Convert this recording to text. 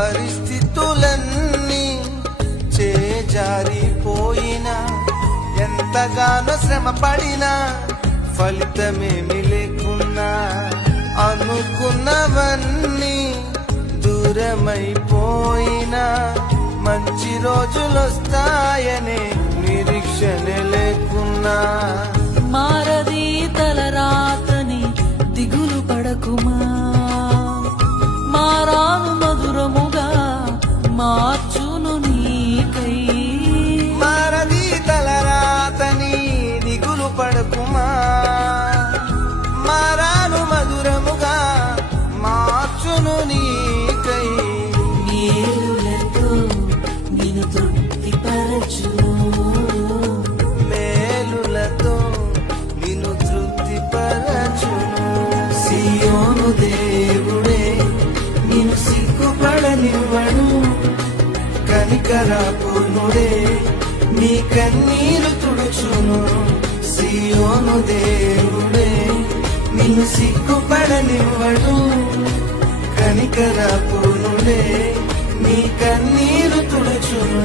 పరిస్థితులన్నీ చేజారిపోయినా ఎంతగానో శ్రమ పడినా ఫలితమేమి లేకున్నా అనుకున్నవన్నీ దూరమైపోయినా మంచి రోజులొస్తాయనే నిరీక్షణ లేకున్నా మారది తలరాతని దిగులు పడకుమా మారాను మధురముగా మార్చును నీకై మారది తలరాతని దిగులు పడకుమా మారాను మధురముగా మార్చును నీకై మేలులతో నిన్ను తృప్తిపరచును మేలులతో నిన్ను తృప్తిపరచును సియోను దేవుడే నిన్ను సిగ్గుపడనివ్వడు కనికరపూర్ణుడే నీ కన్నీరు తుడుచును సియోను దేవుడే నిన్ను సిగ్గుపడనివ్వడు కనికరపూర్ణుడే నీ కన్నీరు తుడుచును